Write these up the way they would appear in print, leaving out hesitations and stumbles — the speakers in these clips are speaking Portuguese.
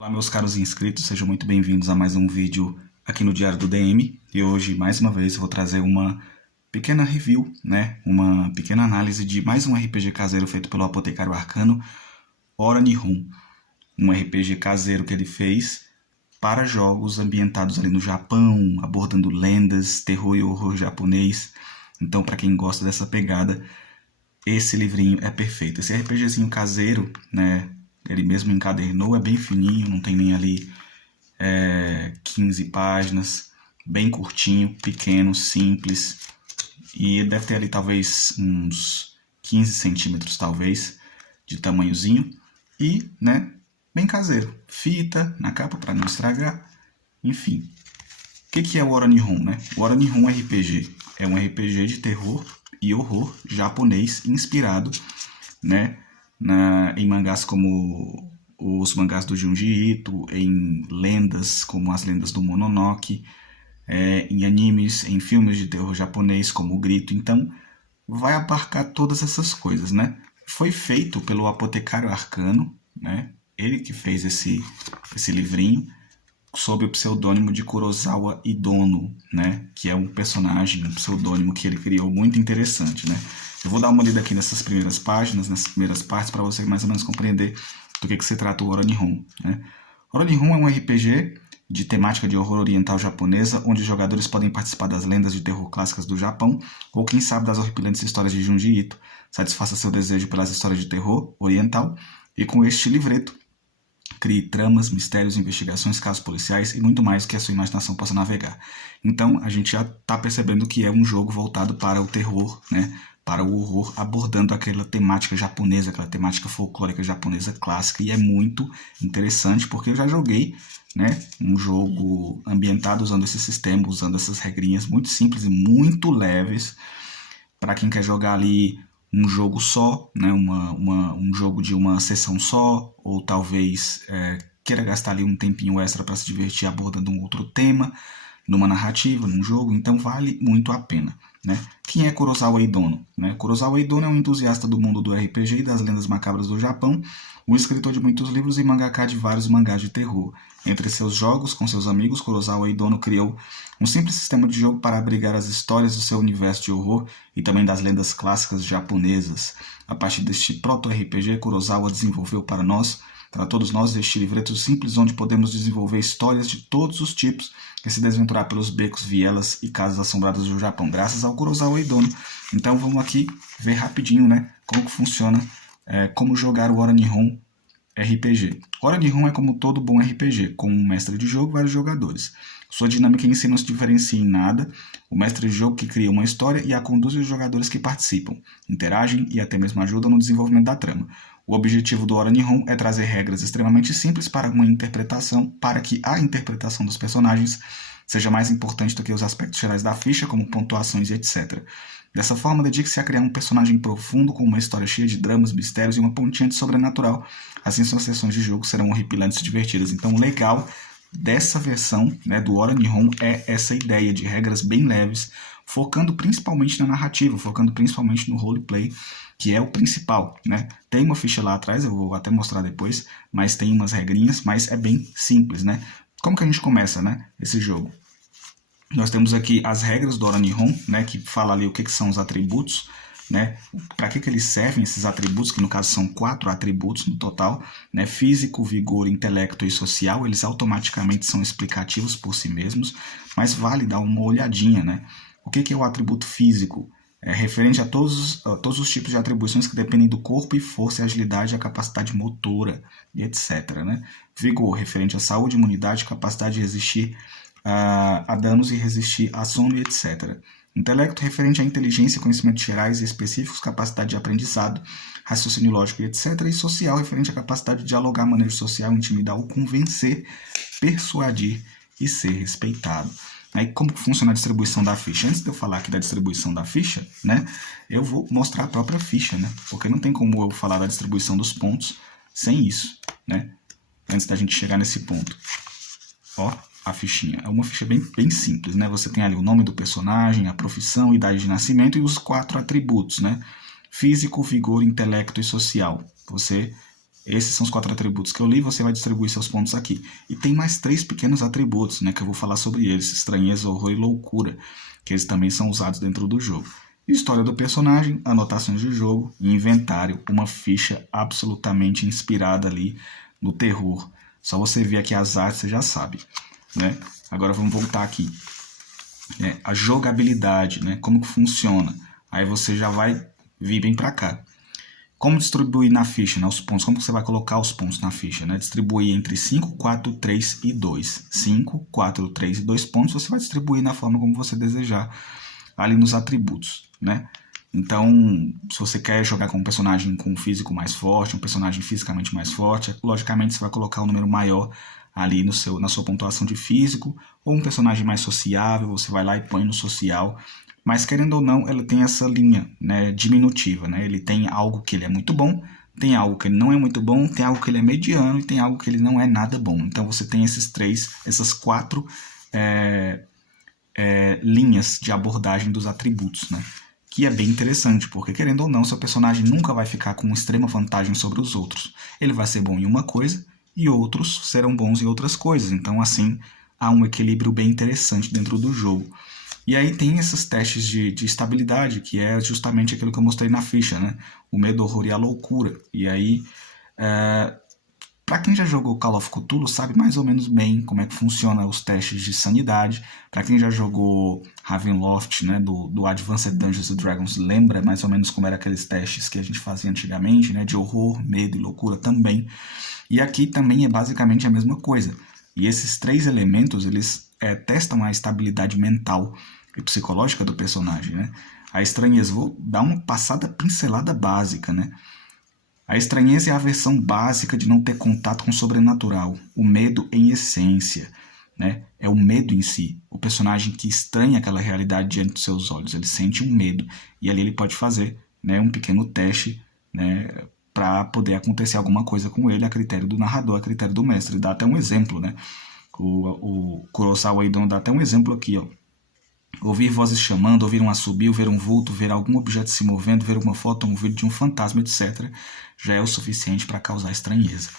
Olá, meus caros inscritos, sejam muito bem-vindos a mais um vídeo aqui no Diário do DM. E hoje, mais uma vez, eu vou trazer uma pequena review, uma pequena análise de mais um RPG caseiro feito pelo Apotecário Arcano, Hora Nihon. Um RPG caseiro que ele fez para jogos ambientados ali no Japão, abordando lendas, terror e horror japonês. Então, para quem gosta dessa pegada, esse livrinho é perfeito. Esse RPGzinho caseiro, ele mesmo encadernou, é bem fininho, não tem nem ali 15 páginas, bem curtinho, pequeno, simples, e deve ter ali talvez uns 15 centímetros, talvez, de tamanhozinho, e, bem caseiro, fita na capa para não estragar, enfim. O que é o Hora Nihon, O Hora Nihon RPG é um RPG de terror e horror japonês inspirado, em mangás como os mangás do Junji Ito, em lendas como as lendas do Mononoke, em animes, em filmes de terror japonês como o Grito. Então vai abarcar todas essas coisas, Foi feito pelo Apotecário Arcano, ele que fez esse livrinho sob o pseudônimo de Kurosawa Idono, que é um personagem, um pseudônimo que ele criou muito interessante, Eu vou dar uma lida aqui nessas primeiras páginas, nessas primeiras partes, para você mais ou menos compreender do que se trata o Hora Nihon, Hora Nihon é um RPG de temática de horror oriental japonesa, onde os jogadores podem participar das lendas de terror clássicas do Japão, ou quem sabe das horripilantes histórias de Junji Ito. Satisfaça seu desejo pelas histórias de terror oriental, e com este livreto, crie tramas, mistérios, investigações, casos policiais e muito mais que a sua imaginação possa navegar. Então, a gente já está percebendo que é um jogo voltado para o terror, para o horror, abordando aquela temática japonesa, aquela temática folclórica japonesa clássica, e é muito interessante porque eu já joguei, um jogo ambientado usando esse sistema, usando essas regrinhas muito simples e muito leves, para quem quer jogar ali um jogo só, um jogo de uma sessão só, ou talvez queira gastar ali um tempinho extra para se divertir abordando um outro tema, numa narrativa, num jogo, então vale muito a pena. Quem é Kurosawa Idono? Kurosawa Idono é um entusiasta do mundo do RPG e das lendas macabras do Japão, um escritor de muitos livros e mangaka de vários mangás de terror. Entre seus jogos, com seus amigos, Kurosawa Idono criou um simples sistema de jogo para abrigar as histórias do seu universo de horror e também das lendas clássicas japonesas. A partir deste proto-RPG, Kurosawa desenvolveu para todos nós, este livreto simples onde podemos desenvolver histórias de todos os tipos e se desventurar pelos becos, vielas e casas assombradas do Japão, graças ao Kurosawa Idono. Então vamos aqui ver rapidinho, como que funciona, como jogar o Hora Nihon RPG. Hora Nihon é como todo bom RPG, com um mestre de jogo e vários jogadores. Sua dinâmica em si não se diferencia em nada. O mestre de jogo que cria uma história e a conduz os jogadores que participam, interagem e até mesmo ajudam no desenvolvimento da trama. O objetivo do Hora Nihon é trazer regras extremamente simples para que a interpretação dos personagens seja mais importante do que os aspectos gerais da ficha, como pontuações e etc. Dessa forma, dedique-se a criar um personagem profundo com uma história cheia de dramas, mistérios e uma pontinha de sobrenatural. Assim, suas sessões de jogo serão horripilantes e divertidas. Então, o legal dessa versão do Hora Nihon é essa ideia de regras bem leves, focando principalmente na narrativa, focando principalmente no roleplay, que é o principal, Tem uma ficha lá atrás, eu vou até mostrar depois, mas tem umas regrinhas, mas é bem simples, Como que a gente começa, esse jogo? Nós temos aqui as regras do Hora Nihon, que fala ali o que são os atributos, para que eles servem esses atributos, que no caso são 4 atributos no total, físico, vigor, intelecto e social. Eles automaticamente são explicativos por si mesmos, mas vale dar uma olhadinha, O que é o atributo físico? É referente a todos os tipos de atribuições que dependem do corpo e força, e agilidade, a capacidade motora e etc. Vigor, referente à saúde, imunidade, capacidade de resistir a danos e resistir a sono e etc. Intelecto, referente à inteligência, conhecimentos gerais e específicos, capacidade de aprendizado, raciocínio lógico e etc. E social, referente à capacidade de dialogar, manejo social, intimidar ou convencer, persuadir e ser respeitado. Aí, como que funciona a distribuição da ficha? Antes de eu falar aqui da distribuição da ficha, eu vou mostrar a própria ficha, porque não tem como eu falar da distribuição dos pontos sem isso, antes da gente chegar nesse ponto. Ó, a fichinha. É uma ficha bem simples, Você tem ali o nome do personagem, a profissão, idade de nascimento e os 4 atributos, Físico, vigor, intelecto e social. Você Esses são os 4 atributos que eu li, você vai distribuir seus pontos aqui. E tem mais 3 pequenos atributos, né, que eu vou falar sobre eles: estranheza, horror e loucura, que eles também são usados dentro do jogo. História do personagem, anotações de jogo e inventário, uma ficha absolutamente inspirada ali no terror. Só você ver aqui as artes, você já sabe, né? Agora vamos voltar aqui. A jogabilidade, né? Como que funciona? Aí você já vai vir bem para cá. Como distribuir na ficha, né, os pontos? Como você vai colocar os pontos na ficha? Né? Distribuir entre 5, 4, 3 e 2. 5, 4, 3 e 2 pontos você vai distribuir na forma como você desejar ali nos atributos, né? Então, se você quer jogar com um personagem com um físico mais forte, um personagem fisicamente mais forte, logicamente você vai colocar um número maior ali na sua pontuação de físico, ou um personagem mais sociável, você vai lá e põe no social. Mas, querendo ou não, ela tem essa linha, né, diminutiva, né? Ele tem algo que ele é muito bom, tem algo que ele não é muito bom, tem algo que ele é mediano e tem algo que ele não é nada bom. Então você tem essas 4 linhas de abordagem dos atributos, né? Que é bem interessante, porque, querendo ou não, seu personagem nunca vai ficar com extrema vantagem sobre os outros. Ele vai ser bom em uma coisa e outros serão bons em outras coisas. Então, assim, há um equilíbrio bem interessante dentro do jogo. E aí tem esses testes de estabilidade, que é justamente aquilo que eu mostrei na ficha, né? O medo, o horror e a loucura. E aí, para quem já jogou Call of Cthulhu, sabe mais ou menos bem como é que funciona os testes de sanidade. Para quem já jogou Ravenloft, né, do Advanced Dungeons & Dragons, lembra mais ou menos como eram aqueles testes que a gente fazia antigamente, né? De horror, medo e loucura também. E aqui também é basicamente a mesma coisa. E esses 3 elementos, eles testam a estabilidade mental e psicológica do personagem, né? A estranheza, vou dar uma pincelada básica, né? A estranheza é a versão básica de não ter contato com o sobrenatural. O medo em essência, né? É o medo em si. O personagem que estranha aquela realidade diante dos seus olhos, ele sente um medo. E ali ele pode fazer, né, um pequeno teste, né, para poder acontecer alguma coisa com ele, a critério do narrador, a critério do mestre. Dá até um exemplo, né? O Kurosawa Eidon dá até um exemplo aqui, ó. Ouvir vozes chamando, ouvir um assobio, ver um vulto, ver algum objeto se movendo, ver uma foto ou um vídeo de um fantasma, etc., já é o suficiente para causar estranheza.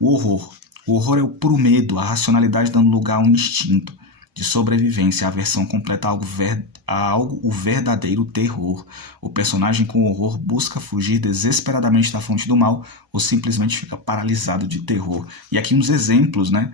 O horror. O horror é o puro medo, a racionalidade dando lugar a um instinto de sobrevivência, a aversão completa a algo, o verdadeiro terror. O personagem com horror busca fugir desesperadamente da fonte do mal ou simplesmente fica paralisado de terror. E aqui uns exemplos, né?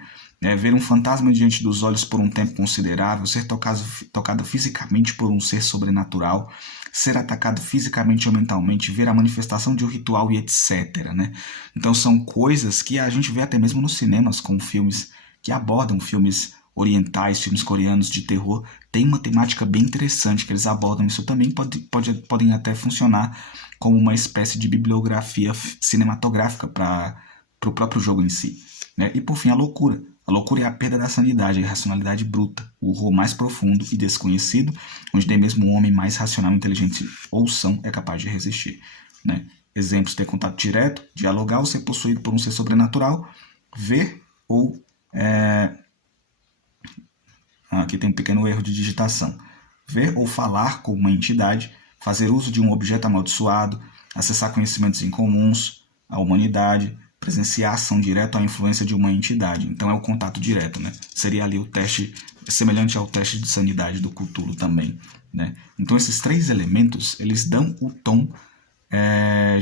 Ver um fantasma diante dos olhos por um tempo considerável, ser tocado fisicamente por um ser sobrenatural, ser atacado fisicamente ou mentalmente, ver a manifestação de um ritual e etc. Né? Então são coisas que a gente vê até mesmo nos cinemas, com filmes que abordam filmes orientais, filmes coreanos de terror. Tem uma temática bem interessante que eles abordam. Isso também podem até funcionar como uma espécie de bibliografia cinematográfica para o próprio jogo em si. Né? E por fim, a loucura. A loucura é a perda da sanidade, a irracionalidade bruta, o horror mais profundo e desconhecido, onde nem mesmo o homem mais racional, inteligente ou são é capaz de resistir. Né? Exemplos: ter contato direto, dialogar ou ser possuído por um ser sobrenatural, ver ou... Aqui tem um pequeno erro de digitação. Ver ou falar com uma entidade, fazer uso de um objeto amaldiçoado, acessar conhecimentos incomuns à humanidade, presenciar a ação direta ou a influência de uma entidade. Então é o contato direto, né? Seria ali o teste, semelhante ao teste de sanidade do Cthulhu também, né? Então esses 3 elementos, eles dão o tom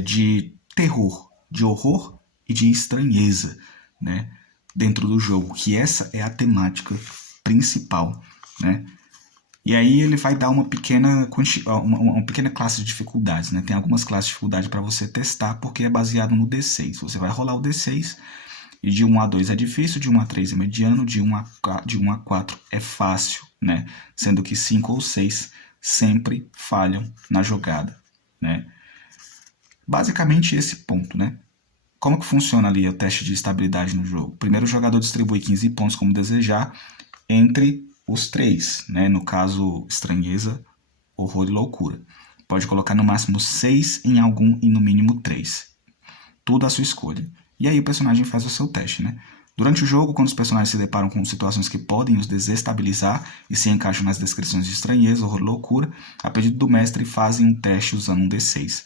de terror, de horror e de estranheza, né? Dentro do jogo, que essa é a temática principal, né? E aí ele vai dar uma pequena classe de dificuldades, né? Tem algumas classes de dificuldade para você testar, porque é baseado no D6. Você vai rolar o D6 e de 1 a 2 é difícil, de 1 a 3 é mediano, de 1 a 4 é fácil, né? Sendo que 5 ou 6 sempre falham na jogada, né? Basicamente esse ponto, né? Como que funciona ali o teste de estabilidade no jogo? Primeiro o jogador distribui 15 pontos como desejar entre os 3, né? No caso, estranheza, horror e loucura. Pode colocar no máximo 6 em algum e no mínimo 3. Tudo à sua escolha. E aí o personagem faz o seu teste, né? Durante o jogo, quando os personagens se deparam com situações que podem os desestabilizar e se encaixam nas descrições de estranheza, horror e loucura, a pedido do mestre fazem um teste usando um D6.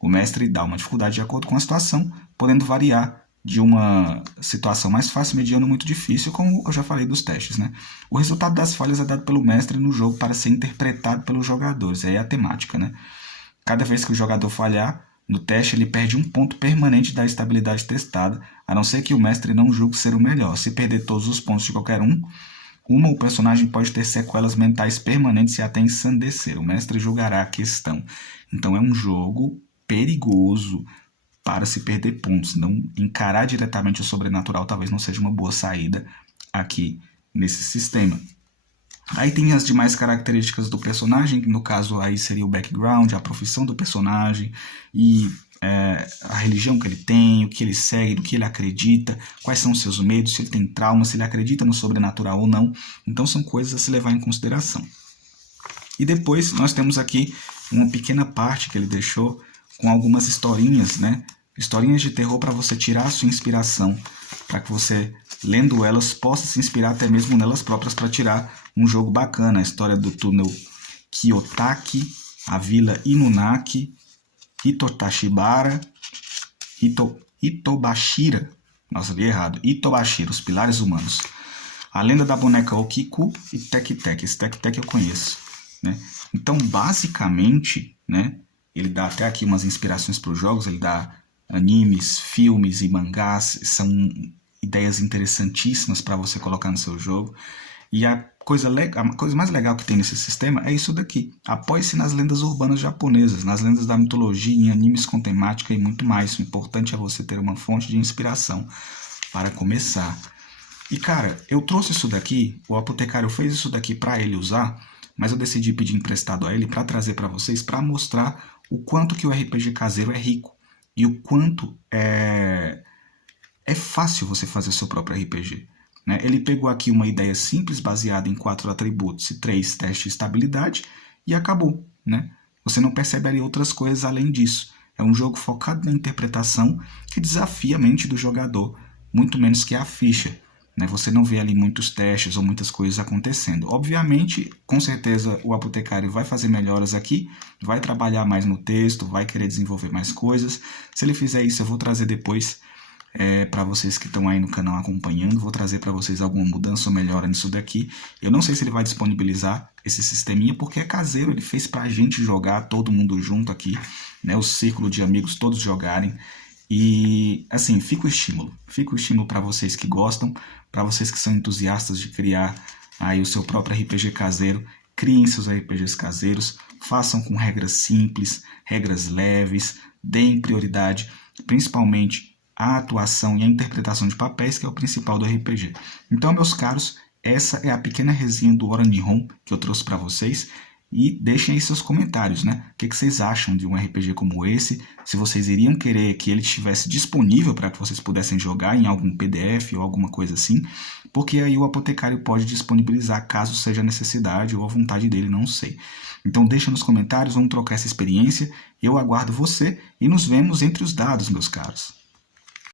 O mestre dá uma dificuldade de acordo com a situação, podendo variar de uma situação mais fácil, mediano, muito difícil, como eu já falei dos testes, né? O resultado das falhas é dado pelo mestre no jogo para ser interpretado pelos jogadores, aí é a temática, né? Cada vez que o jogador falhar no teste, ele perde um ponto permanente da estabilidade testada, a não ser que o mestre não julgue ser o melhor. Se perder todos os pontos de qualquer o personagem pode ter sequelas mentais permanentes e até ensandecer. O mestre julgará a questão. Então é um jogo perigoso para se perder pontos. Não encarar diretamente o sobrenatural talvez não seja uma boa saída aqui nesse sistema. Aí tem as demais características do personagem, que no caso aí seria o background, a profissão do personagem e a religião que ele tem, o que ele segue, do que ele acredita, quais são os seus medos, se ele tem trauma, se ele acredita no sobrenatural ou não. Então são coisas a se levar em consideração. E depois nós temos aqui uma pequena parte que ele deixou com algumas historinhas, né? Historinhas de terror para você tirar a sua inspiração, para que você, lendo elas, possa se inspirar até mesmo nelas próprias para tirar um jogo bacana. A história do túnel Kiyotaki, a vila Inunaki, Hitotashibara, Hitobashira, nossa, li errado, Hitobashira, os pilares humanos. A lenda da boneca Okiku e Tek-Tek, esse Tek-Tek eu conheço, né? Então, basicamente, né, ele dá até aqui umas inspirações para os jogos, ele dá animes, filmes e mangás, são ideias interessantíssimas para você colocar no seu jogo. E a coisa mais legal que tem nesse sistema é isso daqui. Apoie-se nas lendas urbanas japonesas, nas lendas da mitologia, em animes com temática e muito mais. O importante é você ter uma fonte de inspiração para começar. E cara, eu trouxe isso daqui, o Apotecário fez isso daqui para ele usar, mas eu decidi pedir emprestado a ele para trazer para vocês, para mostrar o quanto que o RPG caseiro é rico e o quanto é fácil você fazer seu próprio RPG. Né? Ele pegou aqui uma ideia simples, baseada em 4 atributos e 3 testes de estabilidade, e acabou. Né? Você não percebe ali outras coisas além disso. É um jogo focado na interpretação que desafia a mente do jogador, muito menos que a ficha. Né? Você não vê ali muitos testes ou muitas coisas acontecendo. Obviamente, com certeza, o Apotecário vai fazer melhoras aqui, vai trabalhar mais no texto, vai querer desenvolver mais coisas. Se ele fizer isso, eu vou trazer depois para vocês que estão aí no canal acompanhando, vou trazer para vocês alguma mudança ou melhora nisso daqui. Eu não sei se ele vai disponibilizar esse sisteminha, porque é caseiro, ele fez para a gente jogar, todo mundo junto aqui, né? O círculo de amigos todos jogarem. E assim, fica o estímulo para vocês que gostam, para vocês que são entusiastas de criar aí o seu próprio RPG caseiro. Criem seus RPGs caseiros, façam com regras simples, regras leves, deem prioridade, principalmente a atuação e a interpretação de papéis, que é o principal do RPG. Então, meus caros, essa é a pequena resenha do Ora Nihon que eu trouxe para vocês. E deixem aí seus comentários, né? O que vocês acham de um RPG como esse? Se vocês iriam querer que ele estivesse disponível para que vocês pudessem jogar em algum PDF ou alguma coisa assim, porque aí o Apotecário pode disponibilizar caso seja necessidade ou a vontade dele, não sei. Então deixa nos comentários, vamos trocar essa experiência. Eu aguardo você e nos vemos entre os dados, meus caros.